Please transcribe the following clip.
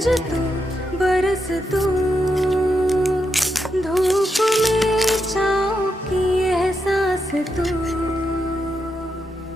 गरज तू बरस तू धूप में छाँव की एहसास तू